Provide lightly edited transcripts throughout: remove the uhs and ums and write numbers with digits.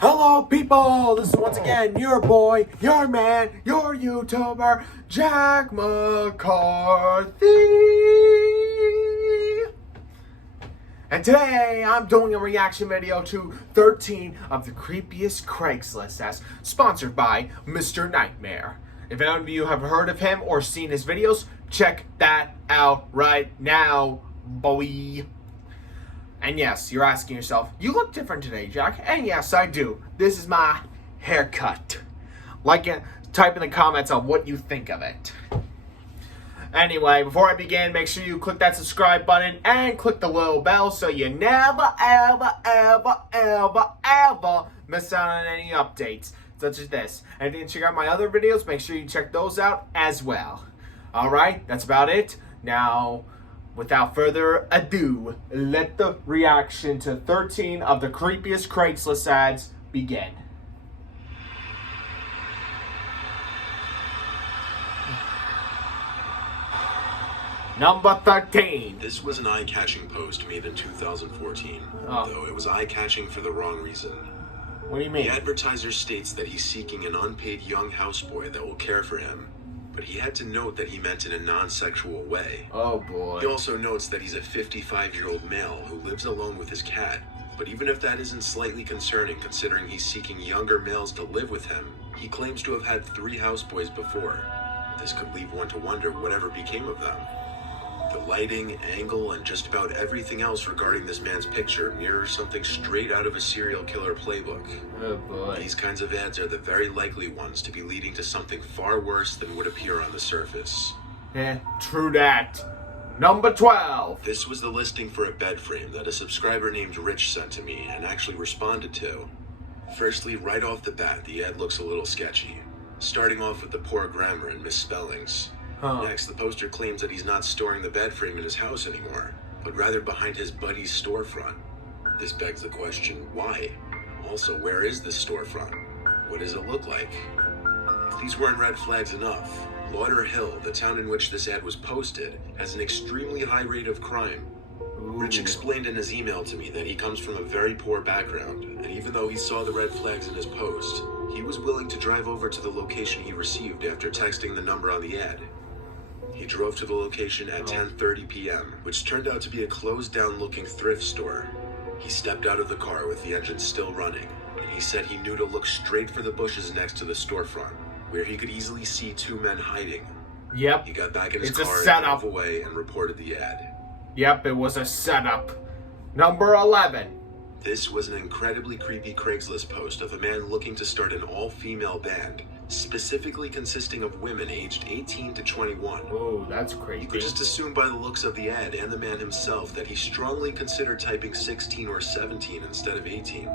Hello people, this is once again your boy, your man, your YouTuber, Jack McCarthy. And today I'm doing a reaction video to 13 of the creepiest Craigslist as sponsored by Mr. Nightmare. If any of you have heard of him or seen his videos, check that out right now, boy. And yes, you're asking yourself, you look different today, Jack. And yes, I do. This is my haircut. Like it, type in the comments on what you think of it. Anyway, before I begin, make sure you click that subscribe button and click the little bell so you never, ever miss out on any updates such as this. And if you didn't check out my other videos, make sure you check those out as well. Alright, that's about it. Now, without further ado, let the reaction to 13 of the creepiest Craigslist ads begin. Number 13. This was an eye-catching post made in 2014, Oh. though it was eye-catching for the wrong reason. What do you mean? The advertiser states that he's seeking an unpaid young houseboy that will care for him, but he had to note that he meant in a non-sexual way. Oh boy. He also notes that he's a 55-year-old male who lives alone with his cat, but even if that isn't slightly concerning considering he's seeking younger males to live with him, he claims to have had 3 houseboys before. This could leave one to wonder whatever became of them. The lighting, angle, and just about everything else regarding this man's picture mirrors something straight out of a serial killer playbook. Oh boy. These kinds of ads are the very likely ones to be leading to something far worse than would appear on the surface. True that. Number 12. This was the listing for a bed frame that a subscriber named Rich sent to me and actually responded to. Firstly, right off the bat, the ad looks a little sketchy, starting off with the poor grammar and misspellings. Next, the poster claims that he's not storing the bed frame in his house anymore, but rather behind his buddy's storefront. This begs the question, why? Also, where is this storefront? What does it look like? If these weren't red flags enough, Lauderhill, the town in which this ad was posted, has an extremely high rate of crime. Rich explained in his email to me that he comes from a very poor background, and even though he saw the red flags in his post, he was willing to drive over to the location he received after texting the number on the ad. He drove to the location at 10:30 p.m., which turned out to be a closed-down looking thrift store. He stepped out of the car with the engine still running, and he said he knew to look straight for the bushes next to the storefront, where he could easily see 2 men hiding. Yep. He got back in his It's a car, setup. drove away, and reported the ad. Yep, it was a setup. Number 11. This was an incredibly creepy Craigslist post of a man looking to start an all-female band, specifically consisting of women aged 18 to 21. Oh, that's creepy. You could just assume by the looks of the ad and the man himself that he strongly considered typing 16 or 17 instead of 18.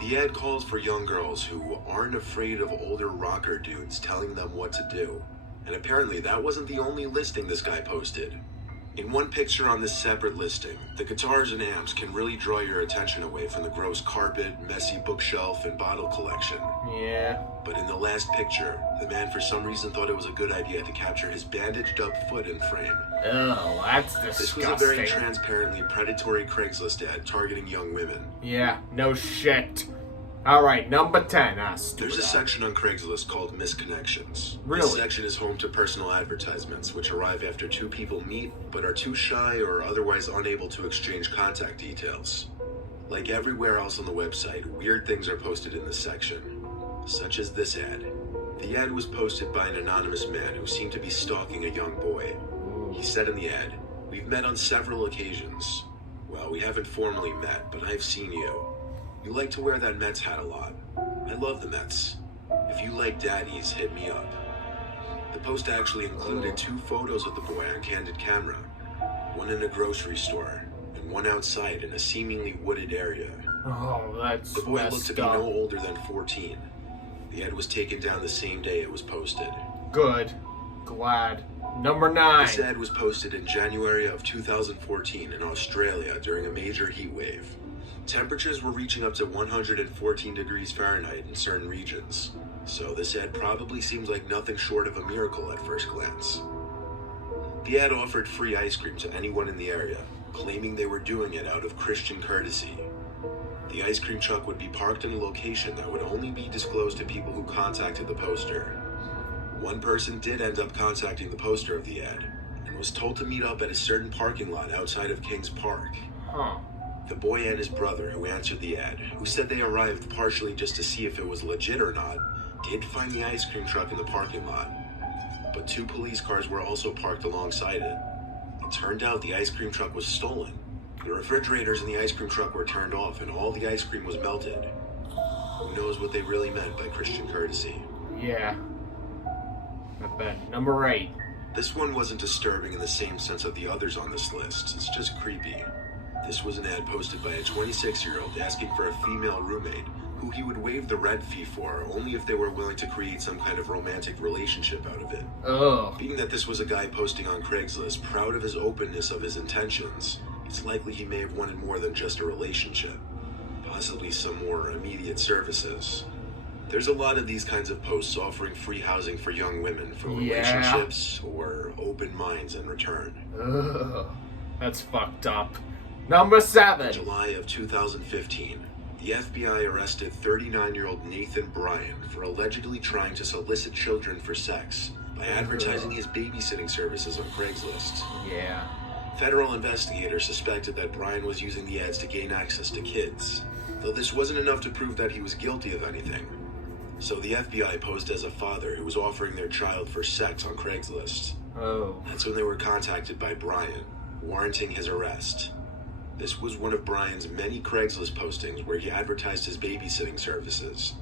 The ad calls for young girls who aren't afraid of older rocker dudes telling them what to do. And apparently that wasn't the only listing this guy posted. In one picture on this separate listing, the guitars and amps can really draw your attention away from the gross carpet, messy bookshelf, and bottle collection. Yeah. But in the last picture, the man for some reason thought it was a good idea to capture his bandaged up foot in frame. Oh, that's disgusting. This was a very transparently predatory Craigslist ad targeting young women. Yeah, no shit. Alright, number 10. There's a section on Craigslist called Misconnections. Really? This section is home to personal advertisements, which arrive after 2 people meet, but are too shy or otherwise unable to exchange contact details. Like everywhere else on the website, weird things are posted in this section, such as this ad. The ad was posted by an anonymous man who seemed to be stalking a young boy. He said in the ad, "We've met on several occasions. Well, we haven't formally met, but I've seen you. You like to wear that Mets hat a lot. I love the Mets. If you like daddies, hit me up." The post actually included 2 photos of the boy on candid camera, one in a grocery store, and one outside in a seemingly wooded area. Oh, that's The boy looked to be messed no up. older than 14. The ad was taken down the same day it was posted. Good. Glad. Number 9. This ad was posted in January of 2014 in Australia during a major heat wave. Temperatures were reaching up to 114 degrees Fahrenheit in certain regions, so this ad probably seems like nothing short of a miracle at first glance. The ad offered free ice cream to anyone in the area, claiming they were doing it out of Christian courtesy. The ice cream truck would be parked in a location that would only be disclosed to people who contacted the poster. One person did end up contacting the poster of the ad and was told to meet up at a certain parking lot outside of Kings Park. Huh. The boy and his brother who answered the ad, who said they arrived partially just to see if it was legit or not, did find the ice cream truck in the parking lot. But 2 police cars were also parked alongside it. It turned out the ice cream truck was stolen. The refrigerators in the ice cream truck were turned off and all the ice cream was melted. Who knows what they really meant by Christian courtesy? Yeah. I bet. Number 8. This one wasn't disturbing in the same sense of the others on this list. It's just creepy. This was an ad posted by a 26-year-old asking for a female roommate who he would waive the rent fee for only if they were willing to create some kind of romantic relationship out of it. Ugh. Being that this was a guy posting on Craigslist, proud of his openness of his intentions, it's likely he may have wanted more than just a relationship. Possibly some more immediate services. There's a lot of these kinds of posts offering free housing for young women for relationships or open minds in return. Ugh. That's fucked up. Number 7. In July of 2015, the FBI arrested 39-year-old Nathan Bryan for allegedly trying to solicit children for sex by advertising his babysitting services on Craigslist. Yeah. Federal investigators suspected that Bryan was using the ads to gain access to kids, though this wasn't enough to prove that he was guilty of anything. So the FBI posed as a father who was offering their child for sex on Craigslist. Oh. That's when they were contacted by Bryan, warranting his arrest. This was one of Bryan's many Craigslist postings where he advertised his babysitting services.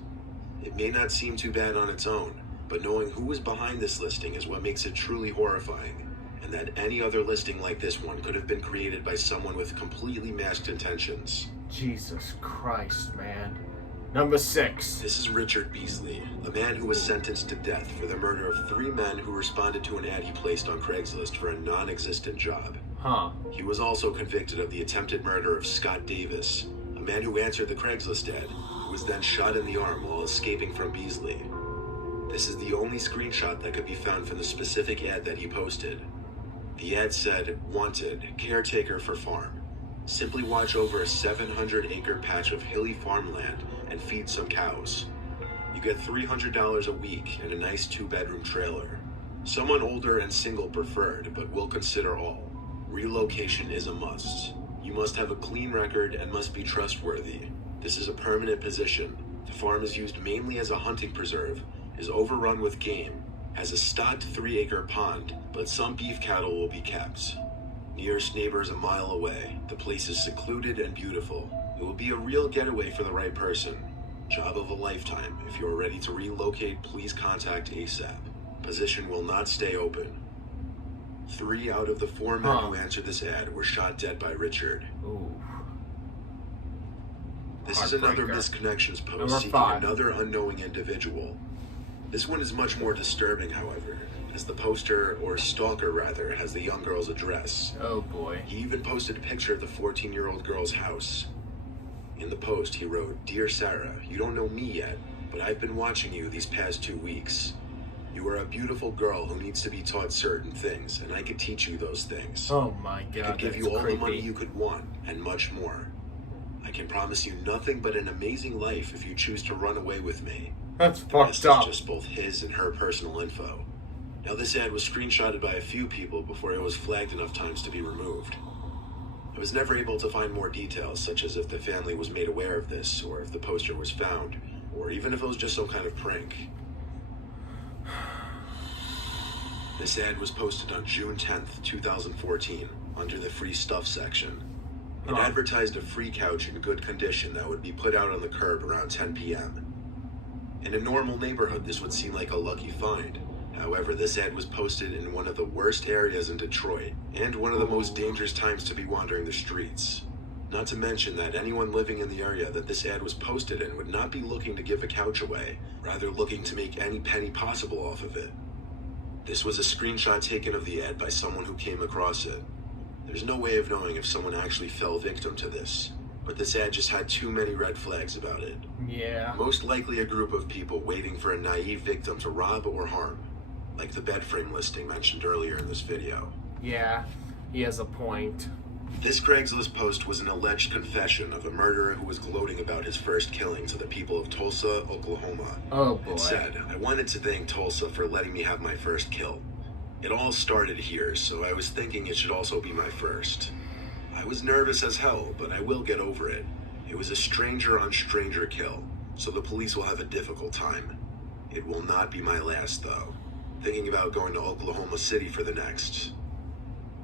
It may not seem too bad on its own, but knowing who was behind this listing is what makes it truly horrifying, and that any other listing like this one could have been created by someone with completely masked intentions. Jesus Christ, man. Number 6. This is Richard Beasley, a man who was sentenced to death for the murder of 3 men who responded to an ad he placed on Craigslist for a non-existent job. Huh. He was also convicted of the attempted murder of Scott Davis, a man who answered the Craigslist ad, who was then shot in the arm while escaping from Beasley. This is the only screenshot that could be found from the specific ad that he posted. The ad said, "Wanted, caretaker for farm. Simply watch over a 700-acre patch of hilly farmland and feed some cows. You get $300 a week and a nice 2-bedroom trailer. Someone older and single preferred, but we'll consider all. Relocation is a must. You must have a clean record and must be trustworthy. This is a permanent position. The farm is used mainly as a hunting preserve, is overrun with game, has a stocked 3-acre pond, but some beef cattle will be kept. Nearest neighbors a mile away. The place is secluded and beautiful. It will be a real getaway for the right person. Job of a lifetime. If you are ready to relocate, please contact ASAP. Position will not stay open." 3 out of the 4 men who answered this ad were shot dead by Richard. Ooh. This is another misconnections post seeking another unknowing individual. This one is much more disturbing, however, as the poster, or stalker rather, has the young girl's address. Oh boy. He even posted a picture of the 14-year-old girl's house. In the post, he wrote, "Dear Sarah, you don't know me yet, but I've been watching you these past 2 weeks. You are a beautiful girl who needs to be taught certain things, and I could teach you those things. Oh my I god, could give that's you all creepy. the money you could want, and much more. I can promise you nothing but an amazing life if you choose to run away with me." That's The fucked rest is up. just both his and her personal info. Now this ad was screenshotted by a few people before it was flagged enough times to be removed. I was never able to find more details, such as if the family was made aware of this, or if the poster was found, or even if it was just some kind of prank. This ad was posted on June 10th, 2014, under the free stuff section. It advertised a free couch in good condition that would be put out on the curb around 10 p.m. In a normal neighborhood, this would seem like a lucky find. However, this ad was posted in one of the worst areas in Detroit, and one of the most dangerous times to be wandering the streets. Not to mention that anyone living in the area that this ad was posted in would not be looking to give a couch away, rather looking to make any penny possible off of it. This was a screenshot taken of the ad by someone who came across it. There's no way of knowing if someone actually fell victim to this, but this ad just had too many red flags about it. Yeah. Most likely a group of people waiting for a naive victim to rob or harm, like the bed frame listing mentioned earlier in this video. Yeah, he has a point. This Craigslist post was an alleged confession of a murderer who was gloating about his first killing to the people of Tulsa, Oklahoma. Oh boy. It said, "I wanted to thank Tulsa for letting me have my first kill. It all started here, so I was thinking it should also be my first. I was nervous as hell, but I will get over it. It was a stranger on stranger kill, so the police will have a difficult time. It will not be my last, though. Thinking about going to Oklahoma City for the next."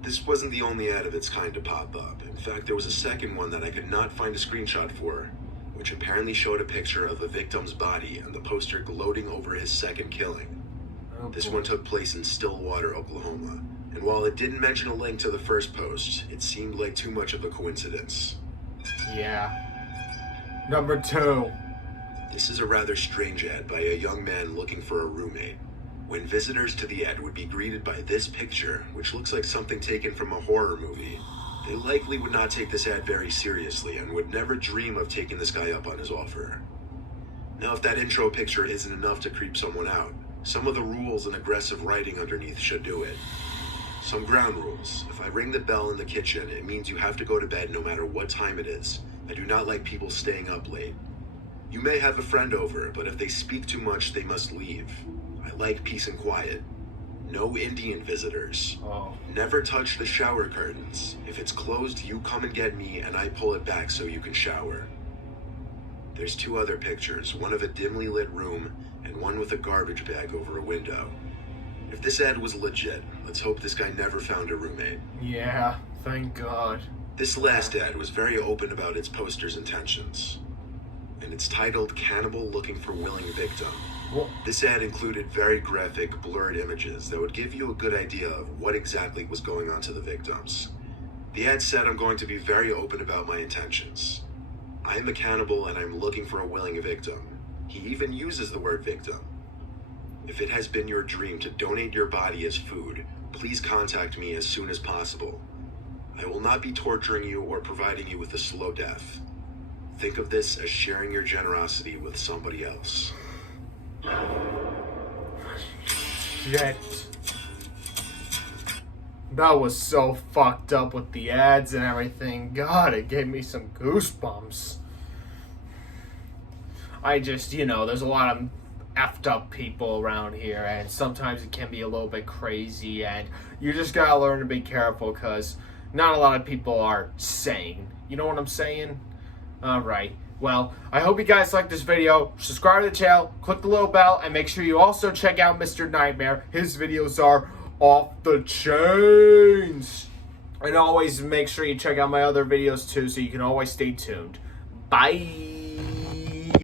This wasn't the only ad of its kind to pop up. In fact, there was a second one that I could not find a screenshot for, which apparently showed a picture of the victim's body and the poster gloating over his second killing. Oh, This boy. one took place in Stillwater, Oklahoma, and while it didn't mention a link to the first post, it seemed like too much of a coincidence. Yeah. Number 2. This is a rather strange ad by a young man looking for a roommate. When visitors to the ad would be greeted by this picture, which looks like something taken from a horror movie, they likely would not take this ad very seriously and would never dream of taking this guy up on his offer. Now, if that intro picture isn't enough to creep someone out, some of the rules and aggressive writing underneath should do it. Some ground rules. If I ring the bell in the kitchen, it means you have to go to bed no matter what time it is. I do not like people staying up late. You may have a friend over, but if they speak too much, they must leave. I like peace and quiet. No Indian visitors. Oh. Never touch the shower curtains. If it's closed, you come and get me and I pull it back so you can shower. There's 2 other pictures, one of a dimly lit room and one with a garbage bag over a window. If this ad was legit, let's hope this guy never found a roommate. Yeah, thank God. This last ad was very open about its poster's intentions, and it's titled "Cannibal Looking for Willing Victim." Well, This ad included very graphic, blurred images that would give you a good idea of what exactly was going on to the victims. The ad said, "I'm going to be very open about my intentions. I am a cannibal and I'm looking for a willing victim." He even uses the word victim. "If it has been your dream to donate your body as food, please contact me as soon as possible. I will not be torturing you or providing you with a slow death. Think of this as sharing your generosity with somebody else." shit. That was so fucked up with the ads and everything. God, it gave me some goosebumps. I just, there's a lot of effed up people around here, and sometimes it can be a little bit crazy, and you just gotta learn to be careful, because not a lot of people are sane. You know what I'm saying? Alright. Well, I hope you guys liked this video. Subscribe to the channel, click the little bell, and make sure you also check out Mr. Nightmare. His videos are off the chains. And always make sure you check out my other videos too, so you can always stay tuned. Bye.